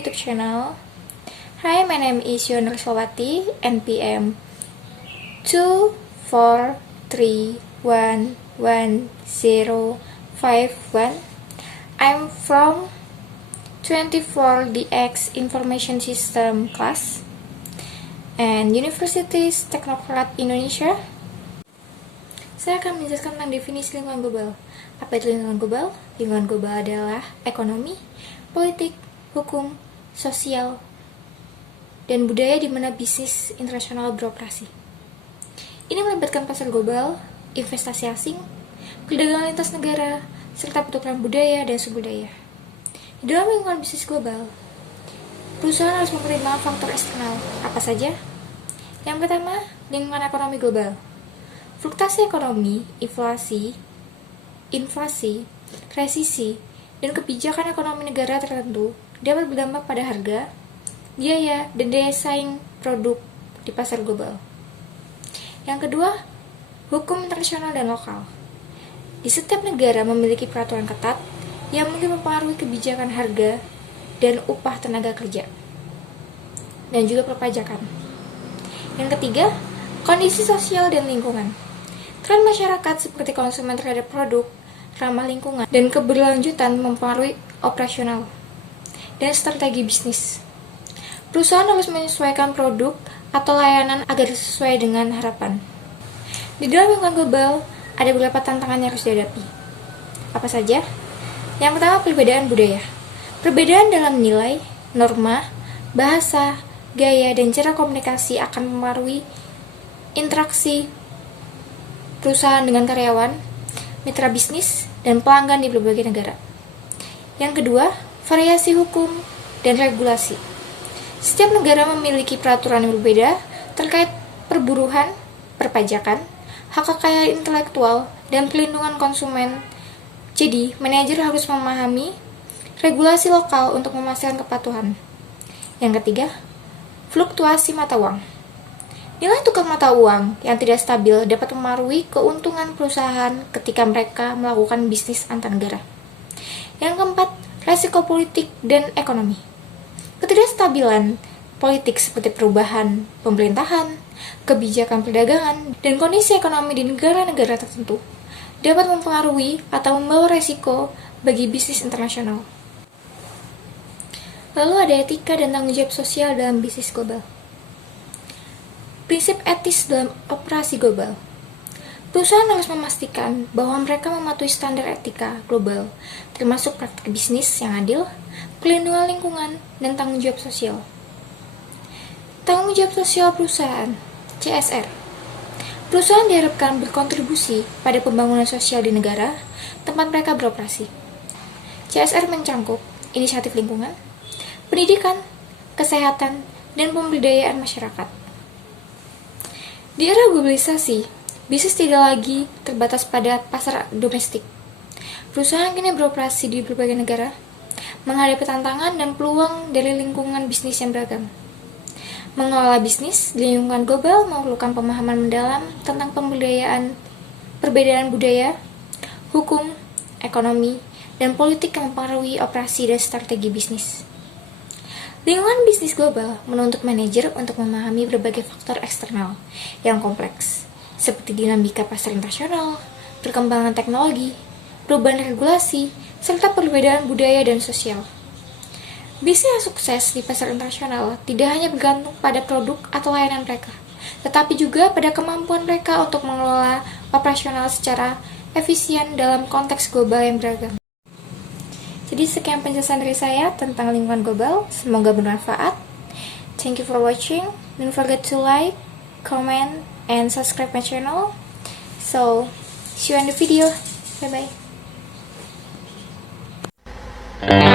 YouTube channel. Hi, my name is Yonur Sowati, NPM 243111051. I'm from 24DX Information System class and Universitas Teknokrat Indonesia. Saya akan menjelaskan tentang definisi lingkungan global. Apa itu lingkungan global? Lingkungan global adalah ekonomi, politik, hukum, sosial, dan budaya di mana bisnis internasional beroperasi. Ini melibatkan pasar global, investasi asing, perdagangan lintas negara, serta pertukaran budaya dan subbudaya. Di dalam lingkungan bisnis global, perusahaan harus mempertimbangkan faktor eksternal. Apa saja? Yang pertama, lingkungan ekonomi global. Fluktuasi ekonomi, inflasi, resesi, dan kebijakan ekonomi negara tertentu dapat berdampak pada harga, biaya, dan daya saing produk di pasar global. Yang kedua, hukum internasional dan lokal. Di setiap negara memiliki peraturan ketat yang mungkin mempengaruhi kebijakan harga dan upah tenaga kerja, dan juga perpajakan. Yang ketiga, kondisi sosial dan lingkungan. Tren masyarakat seperti konsumen terhadap produk ramah lingkungan dan keberlanjutan mempengaruhi operasional dan strategi bisnis. Perusahaan harus menyesuaikan produk atau layanan agar sesuai dengan harapan. Di dalam lingkungan global, ada beberapa tantangan yang harus dihadapi. Apa saja? Yang pertama, perbedaan budaya. Perbedaan dalam nilai, norma, bahasa, gaya, dan cara komunikasi akan mempengaruhi interaksi perusahaan dengan karyawan, mitra bisnis, dan pelanggan di berbagai negara. Yang kedua, variasi hukum dan regulasi. Setiap negara memiliki peraturan yang berbeda terkait perburuhan, perpajakan, hak kekayaan intelektual, dan pelindungan konsumen. Jadi, manajer harus memahami regulasi lokal untuk memastikan kepatuhan. Yang ketiga, fluktuasi mata uang. Nilai tukar mata uang yang tidak stabil dapat mempengaruhi keuntungan perusahaan ketika mereka melakukan bisnis antar negara. Yang keempat, resiko politik dan ekonomi. Ketidakstabilan politik seperti perubahan pemerintahan, kebijakan perdagangan, dan kondisi ekonomi di negara-negara tertentu dapat mempengaruhi atau membawa resiko bagi bisnis internasional. Lalu ada etika dan tanggung jawab sosial dalam bisnis global. Prinsip etis dalam operasi global. Perusahaan harus memastikan bahwa mereka mematuhi standar etika global, termasuk praktik bisnis yang adil, perlindungan lingkungan, dan tanggung jawab sosial. Tanggung jawab sosial perusahaan, CSR. Perusahaan diharapkan berkontribusi pada pembangunan sosial di negara tempat mereka beroperasi. CSR mencangkup inisiatif lingkungan, pendidikan, kesehatan, dan pemberdayaan masyarakat. Di era globalisasi, bisnis tidak lagi terbatas pada pasar domestik. Perusahaan kini beroperasi di berbagai negara, menghadapi tantangan dan peluang dari lingkungan bisnis yang beragam. Mengelola bisnis di lingkungan global memerlukan pemahaman mendalam tentang perbedaan budaya, hukum, ekonomi, dan politik yang mempengaruhi operasi dan strategi bisnis. Lingkungan bisnis global menuntut manajer untuk memahami berbagai faktor eksternal yang kompleks, seperti dinamika pasar internasional, perkembangan teknologi, perubahan regulasi, serta perbedaan budaya dan sosial. Bisnis yang sukses di pasar internasional tidak hanya bergantung pada produk atau layanan mereka, tetapi juga pada kemampuan mereka untuk mengelola operasional secara efisien dalam konteks global yang beragam. Jadi sekian penjelasan dari saya tentang lingkungan global, semoga bermanfaat. Thank you for watching. Don't forget to like, comment, and subscribe my channel. So, see you in the video. Bye bye.